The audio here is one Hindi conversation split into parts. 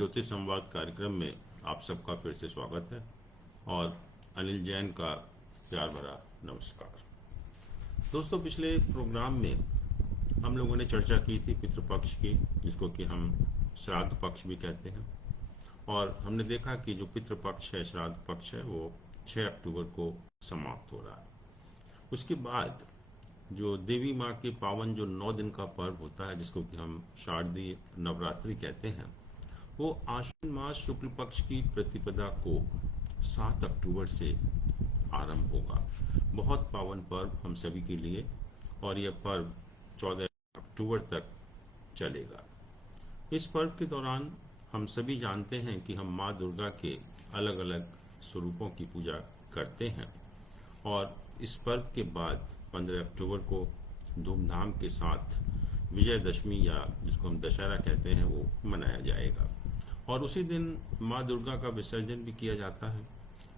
ज्योतिष संवाद कार्यक्रम में आप सबका फिर से स्वागत है और अनिल जैन का प्यार भरा नमस्कार। दोस्तों, पिछले प्रोग्राम में हम लोगों ने चर्चा की थी पितृपक्ष की, जिसको कि हम श्राद्ध पक्ष भी कहते हैं। और हमने देखा कि जो पितृपक्ष है, श्राद्ध पक्ष है, वो 6 अक्टूबर को समाप्त हो रहा है। उसके बाद जो देवी माँ के पावन जो 9 दिन का पर्व होता है, जिसको कि हम शारदीय नवरात्रि कहते हैं, वो आश्विन मास शुक्ल पक्ष की प्रतिपदा को 7 अक्टूबर से आरंभ होगा। बहुत पावन पर्व हम सभी के लिए, और यह पर्व 14 अक्टूबर तक चलेगा। इस पर्व के दौरान हम सभी जानते हैं कि हम माँ दुर्गा के अलग अलग स्वरूपों की पूजा करते हैं, और इस पर्व के बाद 15 अक्टूबर को धूमधाम के साथ विजयदशमी, या जिसको हम दशहरा कहते हैं, वो मनाया जाएगा। और उसी दिन माँ दुर्गा का विसर्जन भी किया जाता है।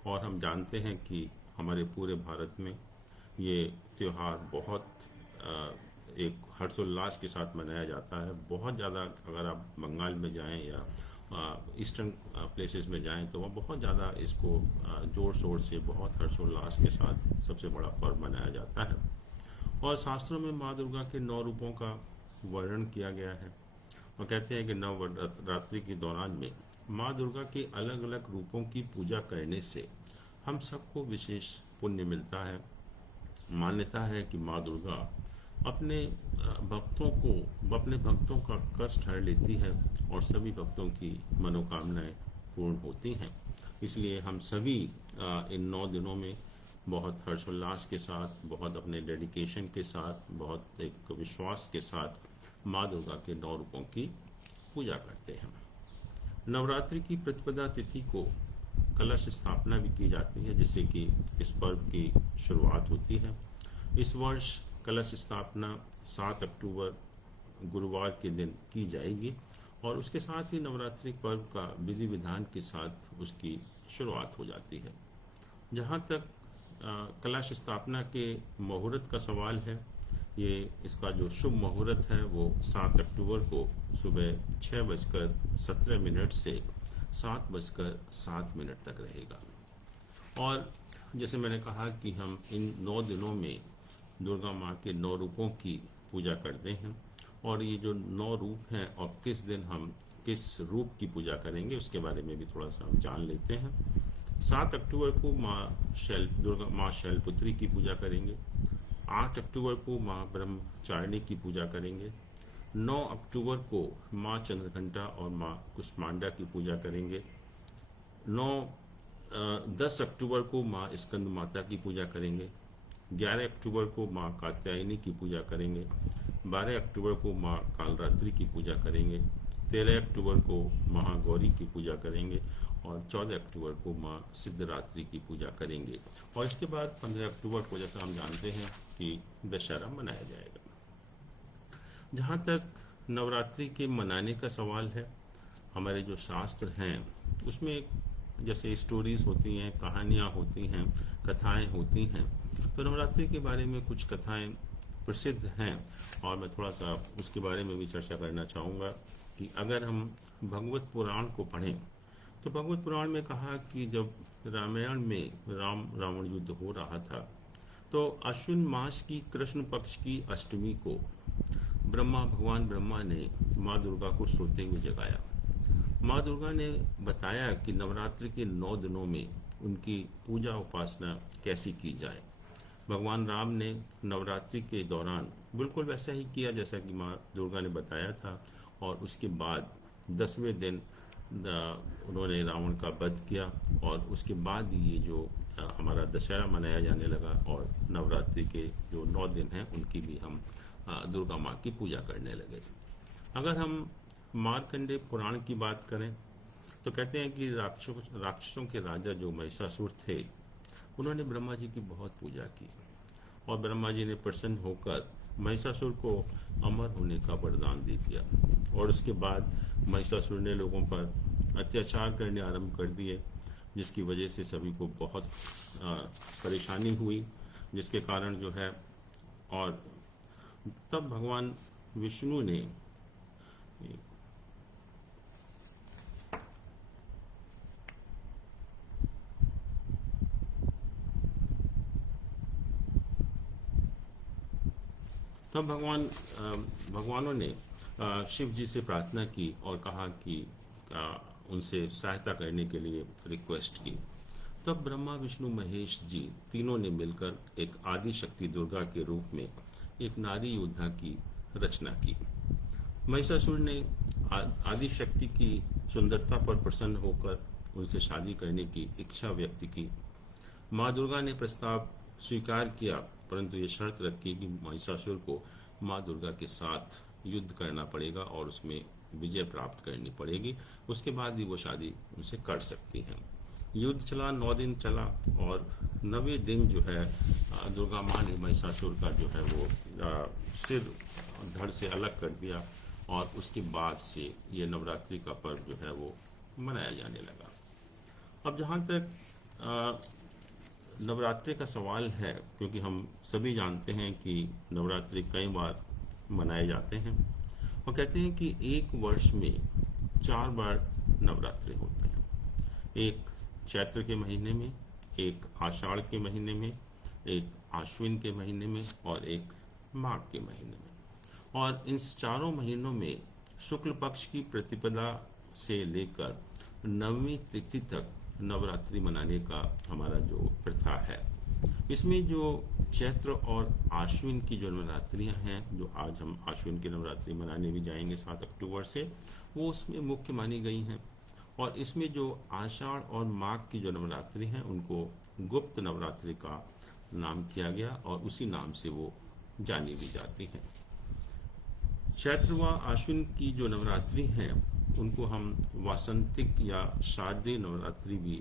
और हम जानते हैं कि हमारे पूरे भारत में ये त्यौहार बहुत एक हर्षोल्लास के साथ मनाया जाता है। बहुत ज़्यादा, अगर आप बंगाल में जाएं या ईस्टर्न प्लेसेस में जाएं, तो वहाँ बहुत ज़्यादा इसको ज़ोर शोर से, बहुत हर्षोल्लास के साथ सबसे बड़ा पर्व मनाया जाता है। और शास्त्रों में माँ दुर्गा के 9 रूपों का वर्णन किया गया है, और कहते हैं कि नवरात्रि के दौरान में माँ दुर्गा के अलग अलग रूपों की पूजा करने से हम सबको विशेष पुण्य मिलता है। मान्यता है कि माँ दुर्गा अपने भक्तों का कष्ट हर लेती है, और सभी भक्तों की मनोकामनाएं पूर्ण होती हैं। इसलिए हम सभी इन 9 दिनों में बहुत हर्षोल्लास के साथ, बहुत अपने डेडिकेशन के साथ, बहुत एक विश्वास के साथ माँ दुर्गा के 9 रूपों की पूजा करते हैं। नवरात्रि की प्रतिपदा तिथि को कलश स्थापना भी की जाती है, जिससे कि इस पर्व की शुरुआत होती है। इस वर्ष कलश स्थापना 7 अक्टूबर गुरुवार के दिन की जाएगी, और उसके साथ ही नवरात्रि पर्व का विधि विधान के साथ उसकी शुरुआत हो जाती है। जहाँ तक कलश स्थापना के मुहूर्त का सवाल है, ये इसका जो शुभ मुहूर्त है वो 7 अक्टूबर को सुबह 6:17 से 7:07 तक रहेगा। और जैसे मैंने कहा कि हम इन 9 दिनों में दुर्गा माँ के 9 रूपों की पूजा करते हैं, और ये जो 9 रूप हैं और किस दिन हम किस रूप की पूजा करेंगे, उसके बारे में भी थोड़ा सा हम जान लेते हैं। 7 अक्टूबर को दुर्गा माँ शैलपुत्री की पूजा करेंगे। 8 अक्टूबर को माँ ब्रह्मचारिणी की पूजा करेंगे। 9 अक्टूबर को माँ चंद्रघंटा और माँ कुष्मांडा की पूजा करेंगे। 10 अक्टूबर को माँ स्कंद माता की पूजा करेंगे। 11 अक्टूबर को माँ कात्यायनी की पूजा करेंगे। 12 अक्टूबर को माँ कालरात्रि की पूजा करेंगे। 13 अक्टूबर को महागौरी की पूजा करेंगे, और 14 अक्टूबर को माँ सिद्धरात्रि की पूजा करेंगे। और इसके बाद 15 अक्टूबर को, जैसा हम जानते हैं, कि दशहरा मनाया जाएगा। जहाँ तक नवरात्रि के मनाने का सवाल है, हमारे जो शास्त्र हैं उसमें जैसे स्टोरीज होती हैं, कहानियाँ होती हैं, कथाएं होती हैं, तो नवरात्रि के बारे में कुछ कथाएं प्रसिद्ध हैं, और मैं थोड़ा सा उसके बारे में भी चर्चा करना चाहूँगा। कि अगर हम भगवत पुराण को पढ़ें, तो भगवत पुराण में कहा कि जब रामायण में राम रावण युद्ध हो रहा था, तो अश्विन मास की कृष्ण पक्ष की अष्टमी को भगवान ब्रह्मा ने माँ दुर्गा को सोते हुए जगाया। माँ दुर्गा ने बताया कि नवरात्रि के 9 दिनों में उनकी पूजा उपासना कैसी की जाए। भगवान राम ने नवरात्रि के दौरान बिल्कुल वैसा ही किया जैसा कि माँ दुर्गा ने बताया था, और उसके बाद 10वें दिन उन्होंने रावण का वध किया, और उसके बाद ये जो हमारा दशहरा मनाया जाने लगा, और नवरात्रि के जो 9 दिन हैं उनकी भी हम दुर्गा माँ की पूजा करने लगे। अगर हम मार्कंडेय पुराण की बात करें, तो कहते हैं कि राक्षसों के राजा जो महिषासुर थे, उन्होंने ब्रह्मा जी की बहुत पूजा की, और ब्रह्मा जी ने प्रसन्न होकर महिषासुर को अमर होने का वरदान दे दिया। और उसके बाद महिषासुर ने लोगों पर अत्याचार करने आरंभ कर दिए, जिसकी वजह से सभी को बहुत परेशानी हुई, जिसके कारण जो है, और तब भगवान विष्णु ने तब भगवानों ने शिव जी से प्रार्थना की और कहा कि उनसे सहायता करने के लिए रिक्वेस्ट की। तब ब्रह्मा विष्णु महेश जी तीनों ने मिलकर एक आदि शक्ति दुर्गा के रूप में एक नारी योद्धा की रचना की। महिषासुर ने आदि शक्ति की सुंदरता पर प्रसन्न होकर उनसे शादी करने की इच्छा व्यक्त की। माँ दुर्गा ने प्रस्ताव स्वीकार किया, परंतु ये शर्त रखी कि महिषासुर को माँ दुर्गा के साथ युद्ध करना पड़ेगा और उसमें विजय प्राप्त करनी पड़ेगी, उसके बाद ही वो शादी उनसे कर सकती हैं। युद्ध चला, 9 दिन चला और 9वें दिन जो है दुर्गा माँ ने महिषासुर का जो है वो सिर धड़ से अलग कर दिया और उसके बाद से ये नवरात्रि का पर्व जो है वो मनाया जाने लगा। अब जहाँ तक नवरात्रि का सवाल है, क्योंकि हम सभी जानते हैं कि नवरात्रि कई बार मनाए जाते हैं और कहते हैं कि एक वर्ष में 4 बार नवरात्रि होते हैं। एक चैत्र के महीने में, एक आषाढ़ के महीने में, एक आश्विन के महीने में और एक माघ के महीने में। और इन चारों महीनों में शुक्ल पक्ष की प्रतिपदा से लेकर 9वीं तिथि तक नवरात्रि मनाने का हमारा जो प्रथा है। इसमें जो चैत्र और आश्विन की जो नवरात्रियां हैं, जो आज हम आश्विन की नवरात्रि मनाने भी जाएंगे 7 अक्टूबर से, वो उसमें मुख्य मानी गई हैं। और इसमें जो आषाढ़ और माघ की जो नवरात्रि हैं उनको गुप्त नवरात्रि का नाम किया गया और उसी नाम से वो जानी भी जाती हैं। चैत्र व आश्विन की जो नवरात्रि हैं उनको हम वासंतिक या शारदीय नवरात्रि भी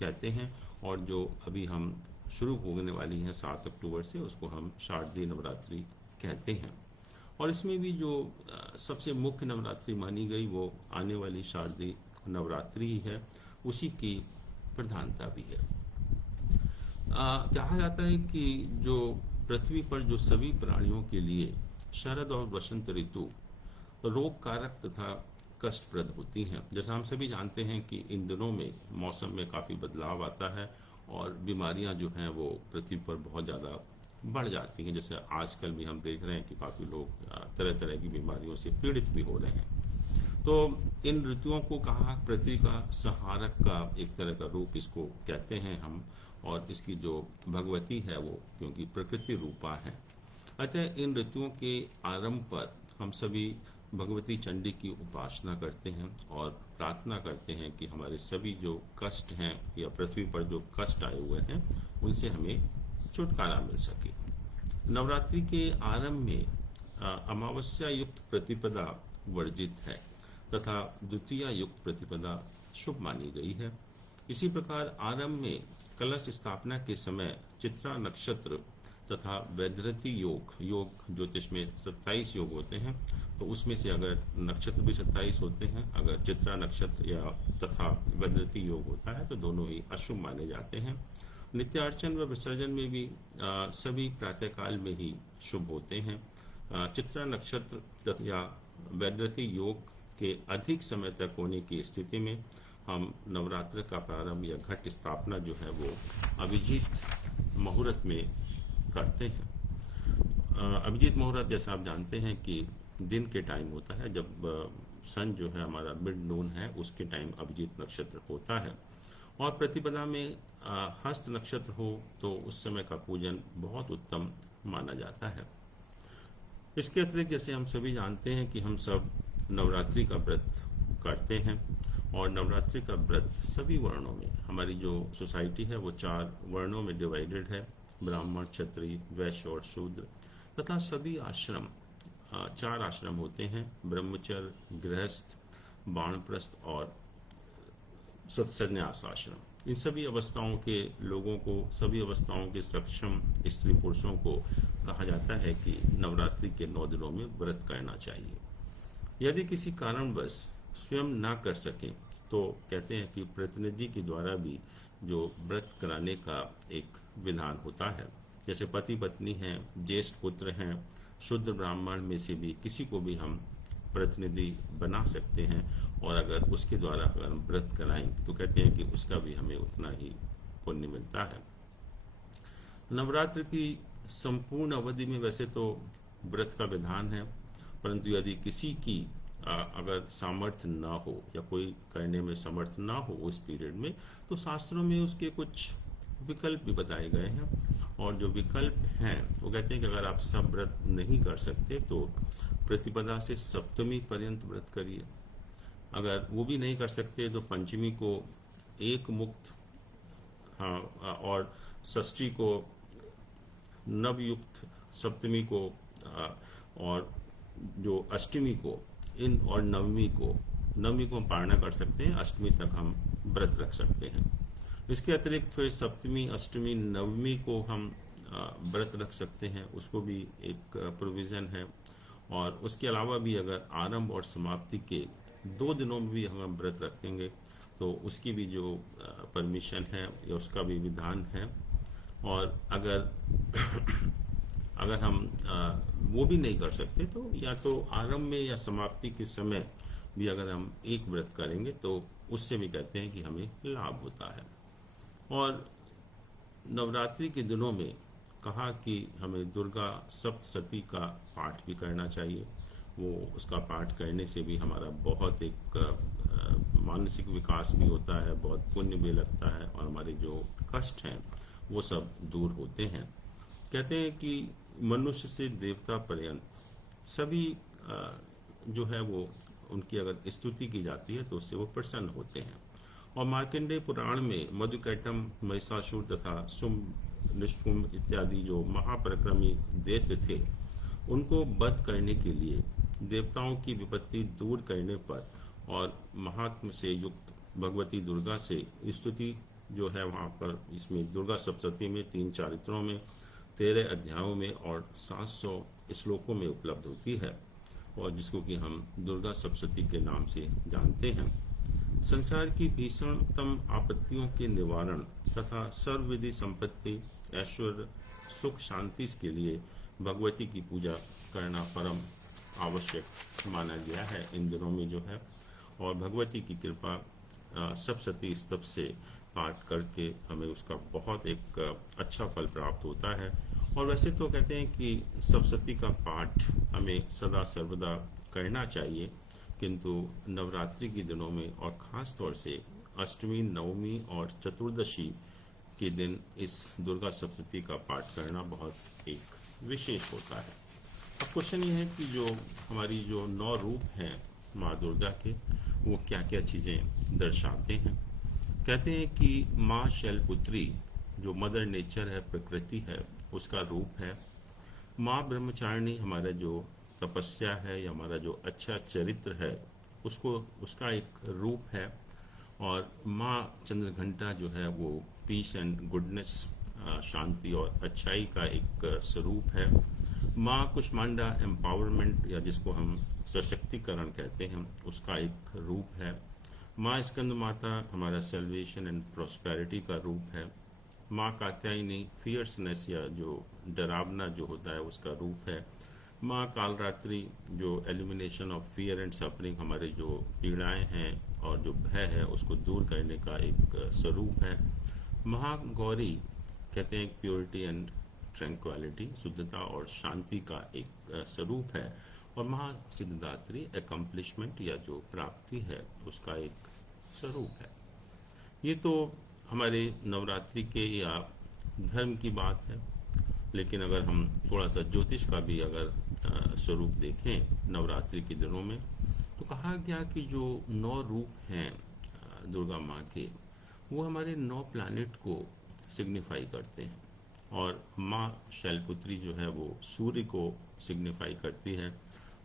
कहते हैं, और जो अभी हम शुरू होने वाली हैं 7 अक्टूबर से, उसको हम शारदीय नवरात्रि कहते हैं। और इसमें भी जो सबसे मुख्य नवरात्रि मानी गई वो आने वाली शारदीय नवरात्रि ही है, उसी की प्रधानता भी है। कहा जाता है कि जो पृथ्वी पर जो सभी प्राणियों के लिए शरद और वसंत ऋतु रोग कारक तथा कष्टप्रद होती हैं। जैसा हम सभी जानते हैं कि इन दिनों में मौसम में काफ़ी बदलाव आता है और बीमारियां जो हैं वो पृथ्वी पर बहुत ज़्यादा बढ़ जाती हैं। जैसे आजकल भी हम देख रहे हैं कि काफ़ी लोग तरह तरह की बीमारियों से पीड़ित भी हो रहे हैं। तो इन ऋतुओं को कहा पृथ्वी का संहारक का एक तरह का रूप इसको कहते हैं हम, और इसकी जो भगवती है वो क्योंकि प्रकृति रूपा है। अतः इन ऋतुओं के आरंभ पर हम सभी भगवती चंडी की उपासना करते हैं और प्रार्थना करते हैं कि हमारे सभी जो कष्ट हैं या पृथ्वी पर जो कष्ट आए हुए हैं उनसे हमें छुटकारा मिल सके। नवरात्रि के आरंभ में अमावस्या युक्त प्रतिपदा वर्जित है तथा द्वितीया युक्त प्रतिपदा शुभ मानी गई है। इसी प्रकार आरंभ में कलश स्थापना के समय चित्रा नक्षत्र तथा वैधरती योग ज्योतिष में 27 योग होते हैं, तो उसमें से अगर नक्षत्र भी 27 होते हैं, अगर चित्रा नक्षत्र या तथा वैधरती योग होता है तो दोनों ही अशुभ माने जाते हैं। नित्यार्चन व विसर्जन में भी सभी प्रातःकाल में ही शुभ होते हैं। चित्रा नक्षत्र या वैधरती योग के अधिक समय तक होने की स्थिति में हम नवरात्र का प्रारंभ या घट स्थापना जो है वो अभिजीत मुहूर्त में करते हैं। अभिजीत मुहूर्त जैसा आप जानते हैं कि दिन के टाइम होता है, जब सन जो है हमारा मिड नून है उसके टाइम अभिजीत नक्षत्र होता है। और प्रतिपदा में हस्त नक्षत्र हो तो उस समय का पूजन बहुत उत्तम माना जाता है। इसके अतिरिक्त जैसे हम सभी जानते हैं कि हम सब नवरात्रि का व्रत करते हैं और नवरात्रि का व्रत सभी वर्णों में, हमारी जो सोसाइटी है वो 4 वर्णों में डिवाइडेड है, ब्राह्मण, क्षत्रिय, वैश्य और शूद्र, तथा सभी आश्रम 4 आश्रम होते हैं, ब्रह्मचर्य, गृहस्थ, बाणप्रस्थ और सत्सन्यास आश्रम। इन सभी अवस्थाओं के लोगों को, सभी अवस्थाओं के सक्षम स्त्री पुरुषों को कहा जाता है कि नवरात्रि के 9 दिनों में व्रत करना चाहिए। यदि किसी कारणवश स्वयं ना कर सकें तो कहते हैं कि प्रतिनिधि के द्वारा भी जो व्रत कराने का एक विधान होता है। जैसे पति पत्नी हैं, ज्येष्ठ पुत्र हैं, शुद्ध ब्राह्मण में से भी किसी को भी हम प्रतिनिधि बना सकते हैं और अगर उसके द्वारा अगर हम व्रत कराएं तो कहते हैं कि उसका भी हमें उतना ही पुण्य मिलता है। नवरात्र की संपूर्ण अवधि में वैसे तो व्रत का विधान है। परंतु यदि किसी की अगर सामर्थ्य ना हो या कोई करने में समर्थ ना हो उस पीरियड में, तो शास्त्रों में उसके कुछ विकल्प भी बताए गए हैं। और जो विकल्प हैं वो कहते हैं कि अगर आप सब व्रत नहीं कर सकते तो प्रतिपदा से सप्तमी पर्यंत व्रत करिए। अगर वो भी नहीं कर सकते तो पंचमी को एक मुक्त, हाँ, और षष्ठी को नवयुक्त, सप्तमी को और जो अष्टमी को इन, और नवमी को हम पारणा कर सकते हैं, अष्टमी तक हम व्रत रख सकते हैं। इसके अतिरिक्त फिर सप्तमी, अष्टमी, नवमी को हम व्रत रख सकते हैं, उसको भी एक प्रोविज़न है। और उसके अलावा भी अगर आरंभ और समाप्ति के 2 दिनों में भी हम व्रत रखेंगे तो उसकी भी जो परमिशन है या उसका भी विधान है। और अगर अगर हम वो भी नहीं कर सकते तो या तो आरंभ में या समाप्ति के समय भी अगर हम एक व्रत करेंगे तो उससे भी कहते हैं कि हमें लाभ होता है। और नवरात्रि के दिनों में कहा कि हमें दुर्गा सप्तशती का पाठ भी करना चाहिए। वो उसका पाठ करने से भी हमारा बहुत एक मानसिक विकास भी होता है, बहुत पुण्य भी लगता है, और हमारे जो कष्ट हैं वो सब दूर होते हैं। कहते हैं कि मनुष्य से देवता पर्यंत सभी जो है वो उनकी अगर स्तुति की जाती है तो उससे वो प्रसन्न होते हैं। और मार्कंडेय पुराण में मधुकैटम, महिषासुर तथा शुंभ, निशुंभ इत्यादि जो महापराक्रमी दैत्य थे, उनको वध करने के लिए देवताओं की विपत्ति दूर करने पर और महात्म से युक्त भगवती दुर्गा से स्तुति जो है वहाँ पर, इसमें दुर्गा सप्तशती में 3 चरित्रों में 13 अध्यायों में और 700 श्लोकों में उपलब्ध होती है, और जिसको कि हम दुर्गा सप्तशती के नाम से जानते हैं। संसार की भीषणतम आपत्तियों के निवारण तथा सर्वविधि संपत्ति, ऐश्वर्य, सुख, शांति के लिए भगवती की पूजा करना परम आवश्यक माना गया है इन दिनों में जो है। और भगवती की कृपा सप्तशती स्तव से पाठ करके हमें उसका बहुत एक अच्छा फल प्राप्त होता है। और वैसे तो कहते हैं कि सप्तशती का पाठ हमें सदा सर्वदा करना चाहिए, किंतु नवरात्रि के दिनों में और ख़ास तौर से अष्टमी, नवमी और चतुर्दशी के दिन इस दुर्गा सप्तशती का पाठ करना बहुत एक विशेष होता है। अब क्वेश्चन ये है कि जो हमारी जो 9 रूप हैं माँ दुर्गा के, वो क्या क्या चीज़ें दर्शाते हैं। कहते हैं कि माँ शैलपुत्री जो मदर नेचर है, प्रकृति है, उसका रूप है। माँ ब्रह्मचारिणी हमारा जो तपस्या है या हमारा जो अच्छा चरित्र है उसको, उसका एक रूप है। और माँ चंद्रघंटा जो है वो पीस एंड गुडनेस, शांति और अच्छाई का एक स्वरूप है। माँ कुष्मांडा एम्पावरमेंट या जिसको हम सशक्तिकरण कहते हैं, उसका एक रूप है। माँ स्कंद माता हमारा सेल्वेशन एंड प्रॉस्पेरिटी का रूप है। माँ कात्यायनी फियर्सनेस या जो डरावना जो होता है उसका रूप है। माँ कालरात्रि जो elimination of fear and suffering, हमारे जो पीड़ाएं हैं और जो भय है उसको दूर करने का एक स्वरूप है। महागौरी कहते हैं प्योरिटी एंड ट्रैंक्विलिटी, शुद्धता और शांति का एक स्वरूप है। और महासिद्धिदात्री एकम्प्लिशमेंट या जो प्राप्ति है उसका एक स्वरूप है। ये तो हमारे नवरात्रि के या धर्म की बात है। लेकिन अगर हम थोड़ा सा ज्योतिष का भी अगर स्वरूप देखें नवरात्रि के दिनों में, तो कहा गया कि जो 9 रूप हैं दुर्गा माँ के, वो हमारे 9 प्लैनेट को सिग्निफाई करते हैं। और माँ शैलपुत्री जो है वो सूर्य को सिग्निफाई करती है।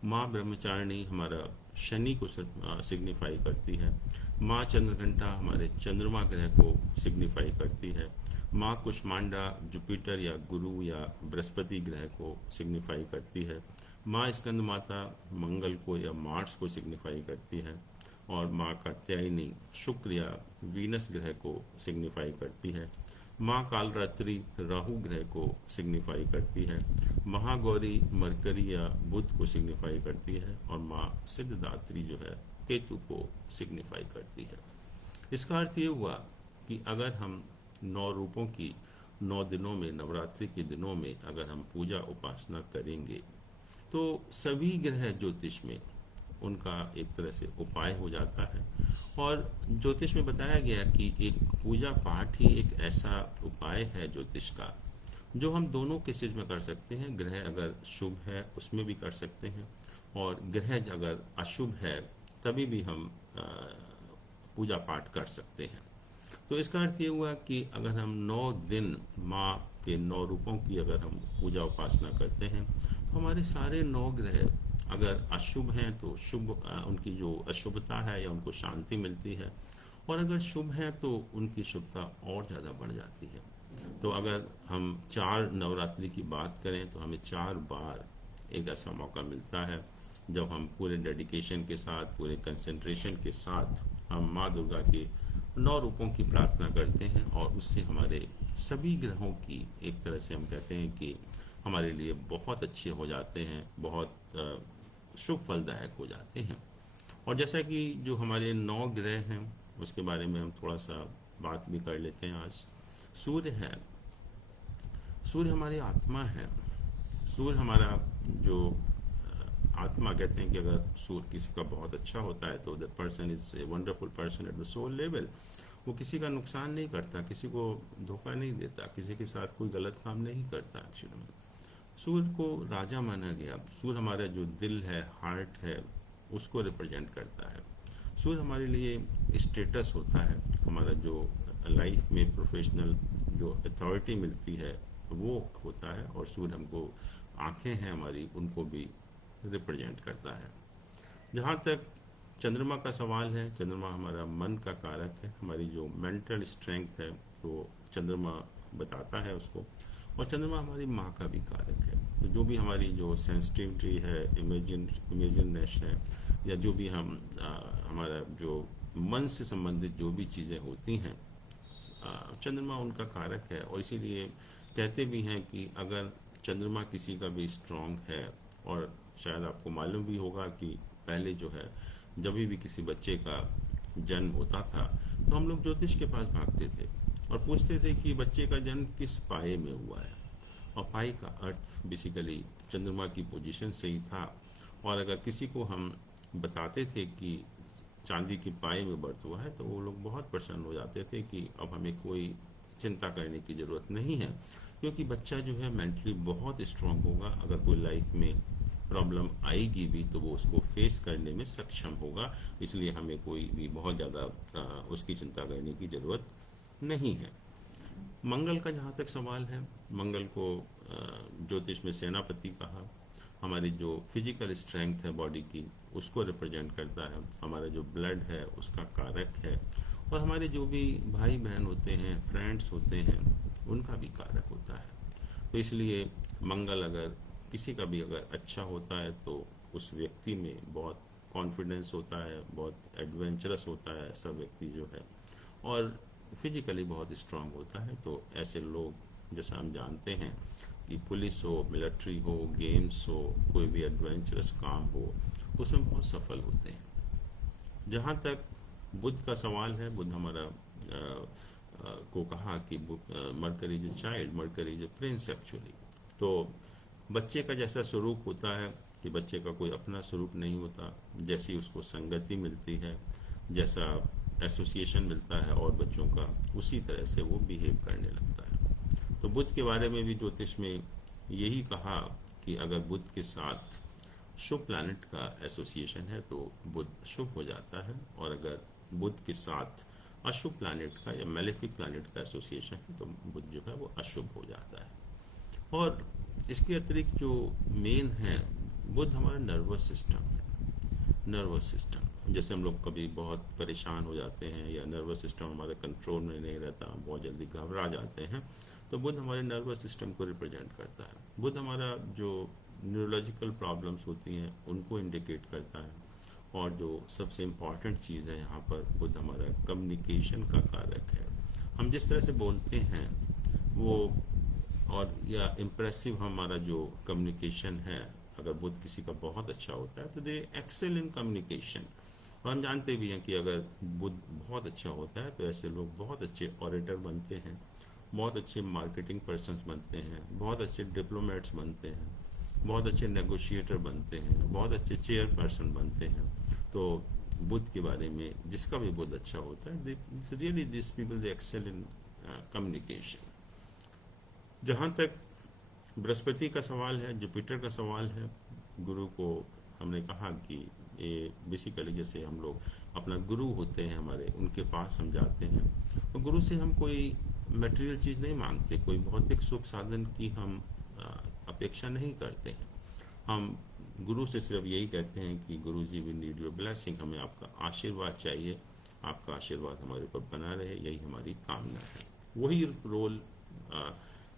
माँ ब्रह्मचारिणी हमारा शनि को सिग्निफाई करती है। माँ चंद्रघंटा हमारे चंद्रमा ग्रह को सिग्निफाई करती है। माँ कुष्मांडा जुपिटर या गुरु या बृहस्पति ग्रह को सिग्निफाई करती है। माँ स्कंद माता मंगल को या मार्स को सिग्निफाई करती है। और माँ कात्यायनी शुक्र या वीनस ग्रह को सिग्निफाई करती है। माँ कालरात्रि राहु ग्रह को सिग्निफाई करती है। महागौरी मरकरी या बुध को सिग्निफाई करती है। और माँ सिद्धिदात्री जो है केतु को सिग्निफाई करती है। इसका अर्थ ये हुआ कि अगर हम 9 रूपों की 9 दिनों में, नवरात्रि के दिनों में अगर हम पूजा उपासना करेंगे तो सभी ग्रह ज्योतिष में उनका एक तरह से उपाय हो जाता है। और ज्योतिष में बताया गया कि एक पूजा पाठ ही एक ऐसा उपाय है ज्योतिष का जो हम दोनों केसेज में कर सकते हैं। ग्रह अगर शुभ है उसमें भी कर सकते हैं, और ग्रह अगर अशुभ है तभी भी हम पूजा पाठ कर सकते हैं। तो इसका अर्थ ये हुआ कि अगर हम 9 दिन माँ के 9 रूपों की अगर हम पूजा उपासना करते हैं तो हमारे सारे 9 ग्रह अगर अशुभ हैं तो शुभ उनकी जो अशुभता है या उनको शांति मिलती है, और अगर शुभ है तो उनकी शुभता और ज़्यादा बढ़ जाती है। तो अगर हम 4 नवरात्रि की बात करें तो हमें 4 बार एक ऐसा मौका मिलता है जब हम पूरे डेडिकेशन के साथ, पूरे कंसंट्रेशन के साथ हम माँ दुर्गा के 9 रूपों की प्रार्थना करते हैं, और उससे हमारे सभी ग्रहों की एक तरह से हम कहते हैं कि हमारे लिए बहुत अच्छे हो जाते हैं, बहुत शुभ फलदायक हो जाते हैं। और जैसा कि जो हमारे 9 ग्रह हैं उसके बारे में हम थोड़ा सा बात भी कर लेते हैं आज। सूर्य है, सूर्य हमारी आत्मा है। सूर्य हमारा जो आत्मा, कहते हैं कि अगर सूर्य किसी का बहुत अच्छा होता है तो the person is a wonderful person at the soul level. वो किसी का नुकसान नहीं करता, किसी को धोखा नहीं देता, किसी के साथ कोई गलत काम नहीं करता एक्चुअली में। सूर्य को राजा माना गया। सूर्य हमारा जो दिल है, हार्ट है, उसको रिप्रेजेंट करता है। सूर्य हमारे लिए स्टेटस होता है, हमारा जो लाइफ में प्रोफेशनल जो अथॉरिटी मिलती है वो होता है। और सूर्य हमको आंखें हैं हमारी, उनको भी रिप्रेजेंट करता है। जहाँ तक चंद्रमा का सवाल है, चंद्रमा हमारा मन का कारक है। हमारी जो मेंटल स्ट्रेंथ है तो चंद्रमा बताता है उसको। और चंद्रमा हमारी माँ का भी कारक है। तो जो भी हमारी जो सेंसिटिविटी है, इमेजिनेश है, या जो भी हम हमारा जो मन से संबंधित जो भी चीज़ें होती हैं, चंद्रमा उनका कारक है। और इसीलिए कहते भी हैं कि अगर चंद्रमा किसी का भी स्ट्रांग है, और शायद आपको मालूम भी होगा कि पहले जो है जब भी किसी बच्चे का जन्म होता था तो हम लोग ज्योतिष के पास भागते थे और पूछते थे कि बच्चे का जन्म किस पाए में हुआ है। और पाए का अर्थ बेसिकली चंद्रमा की पोजीशन से ही था। और अगर किसी को हम बताते थे कि चांदी की पाए में बर्थ हुआ है तो वो लोग बहुत प्रसन्न हो जाते थे कि अब हमें कोई चिंता करने की ज़रूरत नहीं है, क्योंकि बच्चा जो है मेंटली बहुत स्ट्रांग होगा। अगर कोई लाइफ में प्रॉब्लम आएगी भी तो वो उसको फेस करने में सक्षम होगा। इसलिए हमें कोई भी बहुत ज़्यादा उसकी चिंता करने की ज़रूरत नहीं है। मंगल का जहाँ तक सवाल है, मंगल को ज्योतिष में सेनापति कहा। हमारी जो फिजिकल स्ट्रेंथ है बॉडी की उसको रिप्रेजेंट करता है। हमारा जो ब्लड है उसका कारक है। और हमारे जो भी भाई बहन होते हैं, फ्रेंड्स होते हैं, उनका भी कारक होता है। तो इसलिए मंगल अगर किसी का भी अगर अच्छा होता है तो उस व्यक्ति में बहुत कॉन्फिडेंस होता है, बहुत एडवेंचरस होता है ऐसा व्यक्ति जो है, और फिजिकली बहुत स्ट्रांग होता है। तो ऐसे लोग, जैसा हम जानते हैं कि पुलिस हो, मिलिट्री हो, गेम्स हो, कोई भी एडवेंचरस काम हो, उसमें बहुत सफल होते हैं। जहाँ तक बुध का सवाल है, बुध हमारा को कहा कि mercury is a child, mercury is a Prince actually. तो बच्चे का जैसा स्वरूप होता है कि बच्चे का कोई अपना स्वरूप नहीं होता, जैसी उसको संगति मिलती है, जैसा एसोसिएशन मिलता है और बच्चों का, उसी तरह से वो बिहेव करने लगता है। तो बुध के बारे में भी ज्योतिष में यही कहा कि अगर बुध के साथ शुभ प्लैनेट का एसोसिएशन है तो बुध शुभ हो जाता है, और अगर बुध के साथ अशुभ प्लैनेट का या मेलेफिक प्लैनेट का एसोसिएशन है तो बुध जो है वो अशुभ हो जाता है। और इसके अतिरिक्त जो मेन है, बुध हमारा नर्वस सिस्टम है। नर्वस सिस्टम, जैसे हम लोग कभी बहुत परेशान हो जाते हैं या नर्वस सिस्टम हमारे कंट्रोल में नहीं रहता, बहुत जल्दी घबरा जाते हैं, तो बुध हमारे नर्वस सिस्टम को रिप्रेजेंट करता है। बुध हमारा जो न्यूरोलॉजिकल प्रॉब्लम्स होती हैं उनको इंडिकेट करता है। और जो सबसे इम्पॉर्टेंट चीज़ है यहाँ पर, बुध हमारा कम्युनिकेशन का कारक है। हम जिस तरह से बोलते हैं वो, और या इम्प्रेसिव हमारा जो कम्युनिकेशन है, अगर बुध किसी का बहुत अच्छा होता है तो दे एक्सेल इन कम्युनिकेशन। और हम जानते भी हैं कि अगर बुध बहुत अच्छा होता है तो ऐसे लोग बहुत अच्छे ऑरेटर बनते हैं, बहुत अच्छे मार्केटिंग पर्सन्स बनते हैं, बहुत अच्छे डिप्लोमेट्स बनते हैं, बहुत अच्छे नेगोशिएटर बनते हैं, बहुत अच्छे चेयरपर्सन बनते हैं। तो बुद्ध के बारे में जिसका भी बुद्ध अच्छा होता है, really this people they excel in communication. जहाँ तक बृहस्पति का सवाल है, जुपिटर का सवाल है, गुरु को हमने कहा कि ये बेसिकली जैसे हम लोग अपना गुरु होते हैं हमारे, उनके पास हम जाते हैं, और गुरु से हम कोई मटेरियल चीज़ नहीं मांगते, कोई भौतिक सुख साधन की हम अपेक्षा नहीं करते हैं। हम गुरु से सिर्फ यही कहते हैं कि गुरु जी वी नीड योर ब्लेसिंग, हमें आपका आशीर्वाद चाहिए, आपका आशीर्वाद हमारे ऊपर बना रहे, यही हमारी कामना है। वही रोल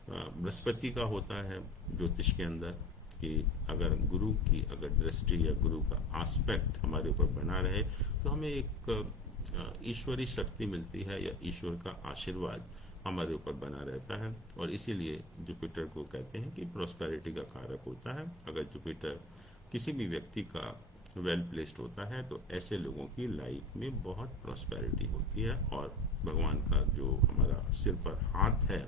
बृहस्पति का होता है ज्योतिष के अंदर, कि अगर गुरु की अगर दृष्टि या गुरु का आस्पेक्ट हमारे ऊपर बना रहे तो हमें एक ईश्वरी शक्ति मिलती है, या ईश्वर का आशीर्वाद हमारे ऊपर बना रहता है। और इसीलिए जुपिटर को कहते हैं कि प्रॉस्पेरिटी का कारक होता है। अगर जुपिटर किसी भी व्यक्ति का वेल प्लेस्ड होता है तो ऐसे लोगों की लाइफ में बहुत प्रॉस्पेरिटी होती है, और भगवान का जो हमारा सिर पर हाथ है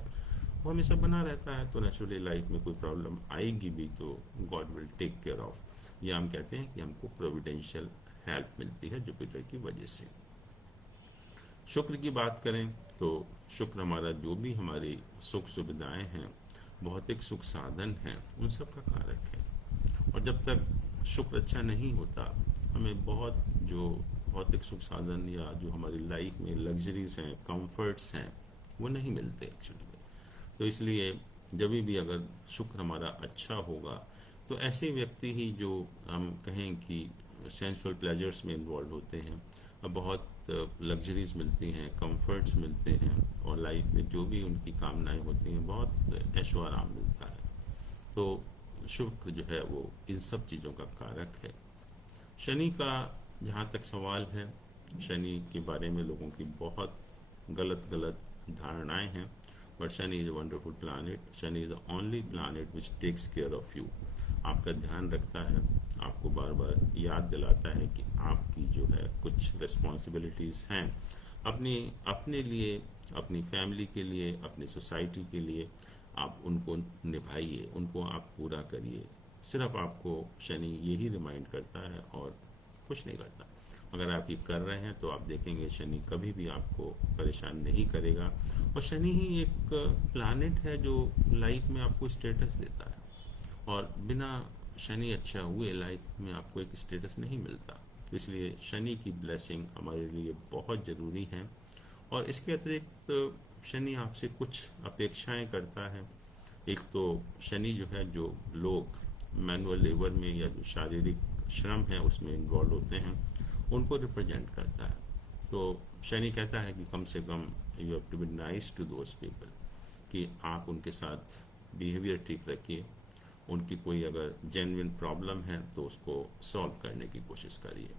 वो हमेशा बना रहता है। तो नेचुरली लाइफ में कोई प्रॉब्लम आएगी भी तो God will take care of. ये हम कहते हैं कि हमको प्रोविडेंशियल हेल्प मिलती है जुपिटर की वजह से। शुक्र की बात करें तो शुक्र हमारा जो भी हमारी सुख सुविधाएं हैं, भौतिक सुख साधन हैं, उन सब का कारक है। और जब तक शुक्र अच्छा नहीं होता, हमें बहुत जो भौतिक सुख साधन या जो हमारी लाइफ में लग्जरीज हैं, कंफर्ट्स हैं, वो नहीं मिलते एक्चुअली। तो इसलिए जब भी अगर शुक्र हमारा अच्छा होगा तो ऐसे व्यक्ति ही जो हम कहें कि सेंसुअल प्लेजर्स में इन्वॉल्व होते हैं, बहुत लग्जरीज मिलती हैं, कंफर्ट्स मिलते हैं, और लाइफ में जो भी उनकी कामनाएं होती हैं बहुत ऐशो आराम मिलता है। तो शुक्र जो है वो इन सब चीज़ों का कारक है। शनि का जहाँ तक सवाल है, शनि के बारे में लोगों की बहुत गलत धारणाएं हैं। But Shani is a wonderful planet. Shani is the only planet which takes care of you. आपका ध्यान रखता है, आपको बार बार याद दिलाता है कि आपकी जो है कुछ रिस्पॉन्सिबिलिटीज़ हैं अपने लिए, अपनी फैमिली के लिए, अपनी सोसाइटी के लिए। आप उनको निभाइए, उनको आप पूरा करिए। सिर्फ आपको शनि यही रिमाइंड करता है और कुछ नहीं करता। अगर आप ये कर रहे हैं तो आप देखेंगे शनि कभी भी आपको परेशान नहीं करेगा। और शनि ही एक प्लैनेट है जो लाइफ में आपको स्टेटस देता है, और बिना शनि अच्छा हुए लाइफ में आपको एक स्टेटस नहीं मिलता। इसलिए शनि की ब्लेसिंग हमारे लिए बहुत ज़रूरी है। और इसके अतिरिक्त शनि आपसे कुछ अपेक्षाएं करता है। एक तो शनि जो है, जो लोग मैनुअल लेबर में या जो शारीरिक श्रम है उसमें इन्वॉल्व होते हैं, उनको रिप्रेजेंट करता है। तो शनि कहता है कि कम से कम you have to be nice to those people, कि आप उनके साथ बिहेवियर ठीक रखिए। उनकी कोई अगर जेन्युइन प्रॉब्लम है तो उसको सॉल्व करने की कोशिश करिए।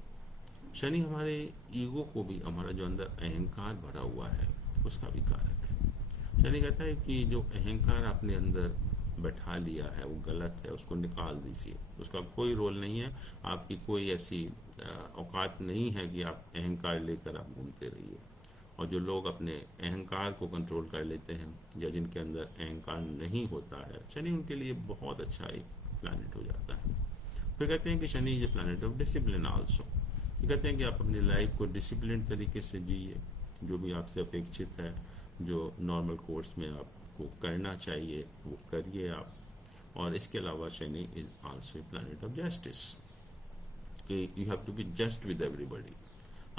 शनि हमारे ईगो को भी, हमारा जो अंदर अहंकार भरा हुआ है उसका भी कारक है। शनि कहता है कि जो अहंकार आपने अंदर बैठा लिया है वो गलत है, उसको निकाल दीजिए। उसका कोई रोल नहीं है, आपकी कोई ऐसी औकात नहीं है कि आप अहंकार लेकर आप घूमते रहिए। और जो लोग अपने अहंकार को कंट्रोल कर लेते हैं या जिनके अंदर अहंकार नहीं होता है, शनि उनके लिए बहुत अच्छा एक प्लैनेट हो जाता है। फिर कहते हैं कि Shani is a planet of discipline also. ये कहते हैं कि आप अपनी लाइफ को डिसिप्लिन तरीके से जिए, जो भी आपसे अपेक्षित है, जो नॉर्मल कोर्स में आपको करना चाहिए वो करिए आप। और इसके अलावा Shani is also a planet of justice, कि you have to be just with everybody.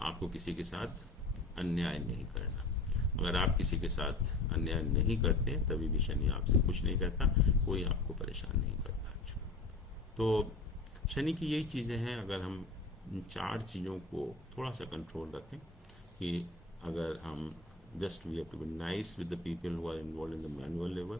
आपको किसी के साथ अन्याय नहीं करना। अगर आप किसी के साथ अन्याय नहीं करते तभी भी शनि आपसे कुछ नहीं कहता, कोई आपको परेशान नहीं करता। तो शनि की यही चीज़ें हैं। अगर हम इन 4 चीज़ों को थोड़ा सा कंट्रोल रखें, कि अगर हम just we have to be nice with the people who are involved in the manual labor,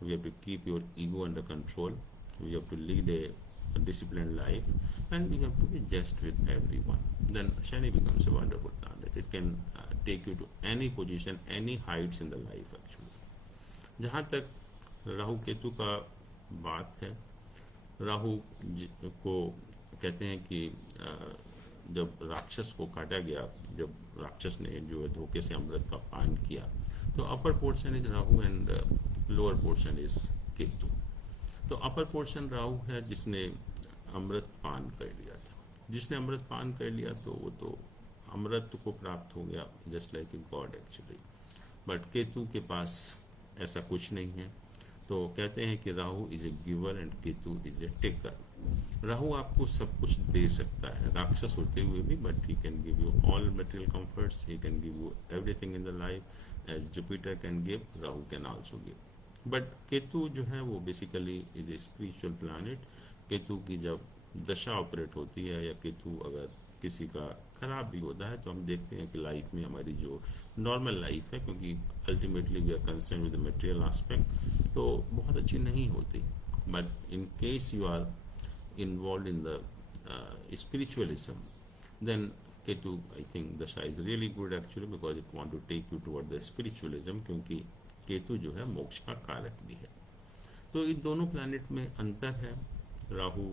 we have to keep your ego under control, we have to lead a disciplined life, and we have to be just with everyone, then Shani becomes a wonderful planet. It can take you to any position, any heights in the life actually. जहाँ तक राहु केतु का बात है, राहु को कहते हैं कि जब राक्षस को काटा गया, जब राक्षस ने जो है धोखे से अमृत का पान किया, तो upper portion is Rahu and lower portion is Ketu. तो अपर पोर्शन राहु है जिसने अमृत पान कर लिया था। जिसने अमृत पान कर लिया तो वो तो अमृत को प्राप्त हो गया, just like a god actually. But Ketu के पास ऐसा कुछ नहीं है। तो कहते हैं कि Rahu is a giver and Ketu is a taker. Rahu आपको सब कुछ दे सकता है राक्षस होते हुए भी, but he can give you all material comforts, he can give you everything in the life as Jupiter can give, Rahu can also give. But Ketu जो है वो basically is a spiritual planet. Ketu की जब दशा ऑपरेट होती है या केतु अगर किसी का खराब भी होता है तो हम देखते हैं कि लाइफ में हमारी जो नॉर्मल लाइफ है, क्योंकि ultimately we are concern with the material aspect, तो बहुत अच्छी नहीं होती। But in case you are involved in the spiritualism, then Ketu, I think Dasha is really good actually because it want to take you toward the spiritualism, क्योंकि केतु जो है मोक्ष का कारक भी है। तो इन दोनों प्लैनेट में अंतर है। राहु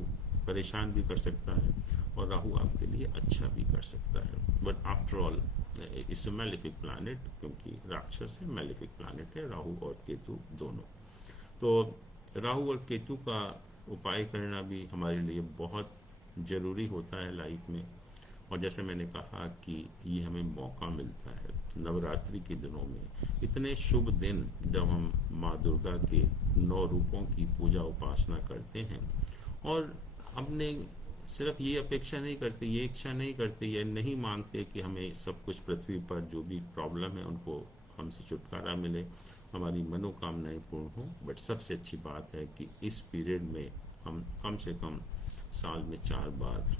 परेशान भी कर सकता है और राहु आपके लिए अच्छा भी कर सकता है, but after all it's a malefic planet, क्योंकि राक्षस है, मैलेफिक प्लैनेट है राहु और केतु दोनों। तो राहु और केतु का उपाय करना भी हमारे लिए बहुत ज़रूरी होता है लाइफ में। और जैसे मैंने कहा कि ये हमें मौका मिलता है नवरात्रि के दिनों में, इतने शुभ दिन जब हम माँ दुर्गा के 9 रूपों की पूजा उपासना करते हैं, और हमने सिर्फ ये अपेक्षा नहीं करते, ये इच्छा नहीं करते, ये नहीं मांगते कि हमें सब कुछ पृथ्वी पर जो भी प्रॉब्लम है उनको हमसे छुटकारा मिले, हमारी मनोकामनाएं पूर्ण हो। बट सबसे अच्छी बात है कि इस पीरियड में हम कम से कम साल में 4 बार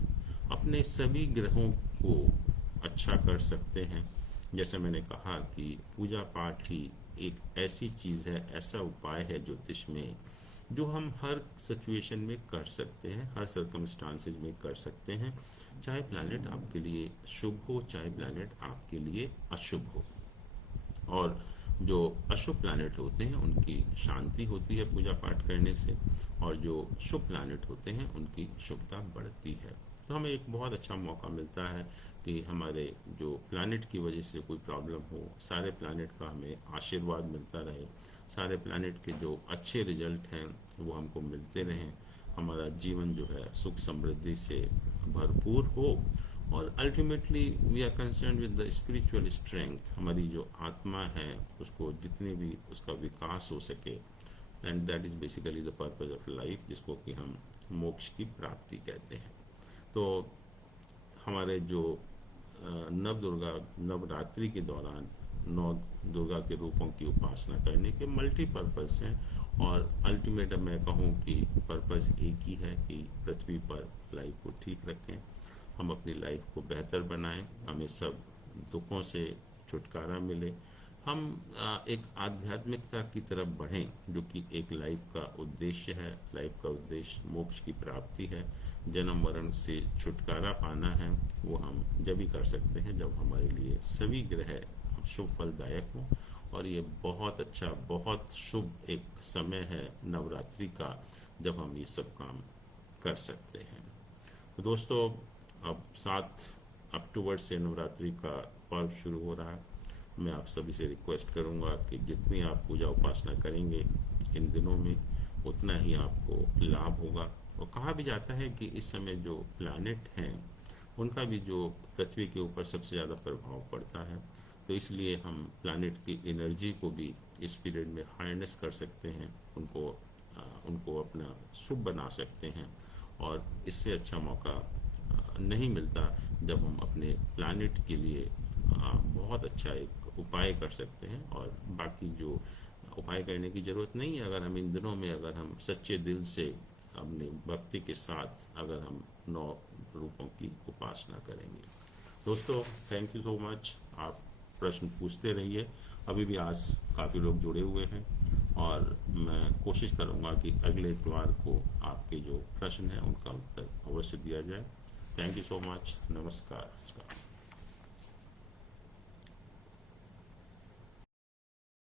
अपने सभी ग्रहों को अच्छा कर सकते हैं। जैसे मैंने कहा कि पूजा पाठ ही एक ऐसी चीज़ है, ऐसा उपाय है ज्योतिष में जो हम हर सिचुएशन में कर सकते हैं, हर सर्कमस्टांसेस में कर सकते हैं, चाहे प्लैनेट आपके लिए शुभ हो, चाहे प्लैनेट आपके लिए अशुभ हो। और जो अशुभ प्लैनेट होते हैं उनकी शांति होती है पूजा पाठ करने से, और जो शुभ प्लैनेट होते हैं उनकी शुभता बढ़ती है। तो हमें एक बहुत अच्छा मौका मिलता है कि हमारे जो प्लैनेट की वजह से कोई प्रॉब्लम हो, सारे प्लैनेट का हमें आशीर्वाद मिलता रहे, सारे प्लैनेट के जो अच्छे रिजल्ट हैं वो हमको मिलते रहें, हमारा जीवन जो है सुख समृद्धि से भरपूर हो, और ultimately we are concern with the spiritual strength. हमारी जो आत्मा है उसको जितनी भी उसका विकास हो सके, and that is basically the purpose of life, जिसको कि हम मोक्ष की प्राप्ति कहते हैं। तो हमारे जो नवरात्रि के दौरान 9 दुर्गा के रूपों की उपासना करने के मल्टीपर्पस हैं, और अल्टीमेट मैं कहूँ कि पर्पस एक ही है कि पृथ्वी पर लाइफ को ठीक रखें, हम अपनी लाइफ को बेहतर बनाएं, हमें सब दुखों से छुटकारा मिले, हम एक आध्यात्मिकता की तरफ बढ़ें, जो कि एक लाइफ का उद्देश्य है। लाइफ का उद्देश्य मोक्ष की प्राप्ति है, जन्म मरण से छुटकारा पाना है। वो हम जब भी कर सकते हैं जब हमारे लिए सभी ग्रह शुभ फलदायक हों, और ये बहुत अच्छा, बहुत शुभ एक समय है नवरात्रि का, जब हम ये सब काम कर सकते हैं। तो दोस्तों, अब 7 अक्टूबर से नवरात्रि का पर्व शुरू हो रहा है। मैं आप सभी से रिक्वेस्ट करूंगा कि जितनी आप पूजा उपासना करेंगे इन दिनों में, उतना ही आपको लाभ होगा। और कहा भी जाता है कि इस समय जो प्लैनेट हैं उनका भी जो पृथ्वी के ऊपर सबसे ज़्यादा प्रभाव पड़ता है, तो इसलिए हम प्लैनेट की एनर्जी को भी इस पीरियड में हार्नेस कर सकते हैं, उनको अपना शुभ बना सकते हैं। और इससे अच्छा मौका नहीं मिलता जब हम अपने प्लैनेट के लिए बहुत अच्छा एक उपाय कर सकते हैं। और बाकी जो उपाय करने की ज़रूरत नहीं है, अगर हम इन दिनों में अगर हम सच्चे दिल से अपने भक्ति के साथ अगर हम 9 रूपों की उपासना करेंगे। दोस्तों, थैंक यू सो मच। आप प्रश्न पूछते रहिए, अभी भी आज काफ़ी लोग जुड़े हुए हैं, और मैं कोशिश करूंगा कि अगले इतवार को आपके जो प्रश्न हैं उनका उत्तर अवश्य दिया जाए। Thank you so much. नमस्कार।